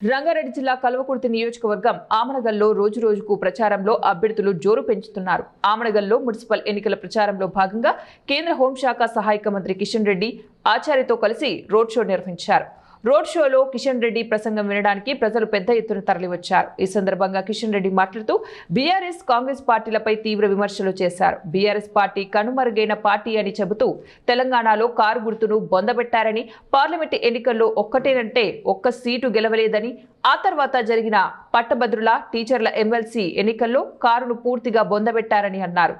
రంగారెడ్డి జిల్లా కల్వకుర్తి నియోజకవర్గం ఆమనగల్లో రోజురోజుకు ప్రచారంలో అభ్యర్థులు జోరు పెంచుతున్నారు. ఆమనగల్లో మున్సిపల్ ఎన్నికల ప్రచారంలో భాగంగా కేంద్ర హోంశాఖ సహాయక మంత్రి కిషన్ రెడ్డి ఆచార్యతో కలిసి రోడ్ షో నిర్వహించారు. రోడ్ షోలో కిషన్ రెడ్డి ప్రసంగం వినడానికి ప్రజలు పెద్ద ఎత్తున తరలివచ్చారు. ఈ సందర్భంగా కిషన్ రెడ్డి మాట్లాడుతూ బీఆర్ఎస్ కాంగ్రెస్ పార్టీలపై తీవ్ర విమర్శలు చేశారు. బీఆర్ఎస్ పార్టీ కనుమరుగైన పార్టీ అని చెబుతూ తెలంగాణలో కారు గుర్తును బొందబెట్టారని, పార్లమెంటు ఎన్నికల్లో ఒక్కటేనంటే ఒక్క సీటు గెలవలేదని, ఆ తర్వాత జరిగిన పట్టభద్రుల టీచర్ల ఎమ్మెల్సీ ఎన్నికల్లో కారును పూర్తిగా బొందబెట్టారని అన్నారు.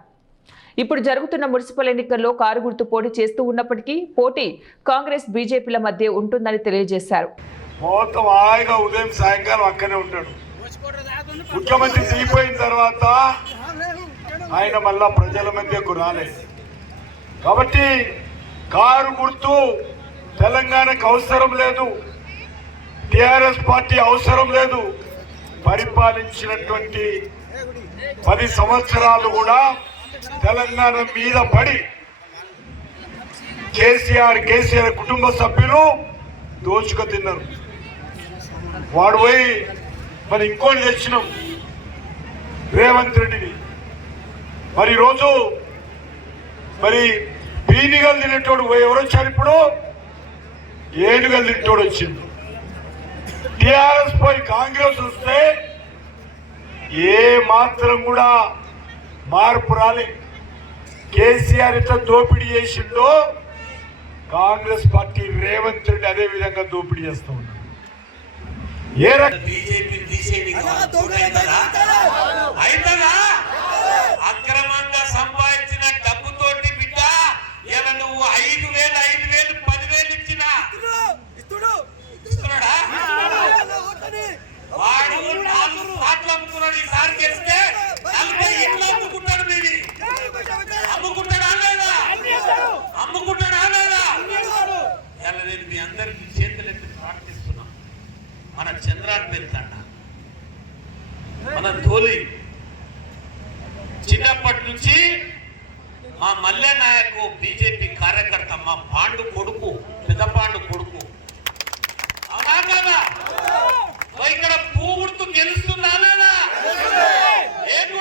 ఇప్పుడు జరుగుతున్న మున్సిపల్ ఎన్నికల్లో కారు గుర్తు పోటీ చేస్తూ ఉన్నప్పటికీ పోటీ కాంగ్రెస్ బీజేపీల మధ్య ఉంటుందని తెలియజేశారు. ఉదయం సాయంకాలం అక్కడే ఉంటాడు. ముఖ్యమంత్రి దిగిపోయిన తర్వాత ఆయన మళ్ళా ప్రజల మధ్యకు రాలేదు. కాబట్టి కారు గుర్తు తెలంగాణకు అవసరం లేదు, టిఆర్ఎస్ పార్టీ అవసరం లేదు. పరిపాలించినటువంటి 10 సంవత్సరాలు కూడా తెలంగాణ మీద పడి కేసీఆర్ కుటుంబ సభ్యులు దోచుకు తిన్నారు. వాడు పోయి మరి ఇంకోటి తెచ్చినాం రేవంత్ రెడ్డిని. మరి ఈరోజు మరి పీనిగలు తినేటోడు ఎవరు వచ్చారు? ఇప్పుడు ఏనుగలు తింటోడు వచ్చింది. టిఆర్ఎస్ పోయి కాంగ్రెస్ వస్తే ఏ మాత్రం కూడా మార్పు రాలే. కేసీఆర్ ఎట్లా దోపిడీ చేసిందో కాంగ్రెస్ పార్టీ రేవంత్ రెడ్డి అదే విధంగా దోపిడీ చేస్తూ ఉన్నారు. అక్రమంగా సంపాదించిన డబ్బుతోటి బిడ్డ ఇలా నువ్వు 5,000 10,000 ఇచ్చినా ఇస్తున్నాడా? వాడు 4 సార్లు అమ్ముకున్నాడు. ఈసారి గెలిస్తే 40 ఇట్లు అమ్ముకుంటాడు. మీది అమ్ముకుంటాడా లేదా? అమ్ముకుంటాడా లేదా? ఇలా నేను మీ అందరికి చేతులు ఎత్తి ప్రార్థిస్తున్నాం. మన చంద్రాన్ని పెడతాడ, మన ధోలి చిన్నప్పటి నుంచి మా మల్లె నాయకు బీజేపీ కార్యకర్త, మా పాండు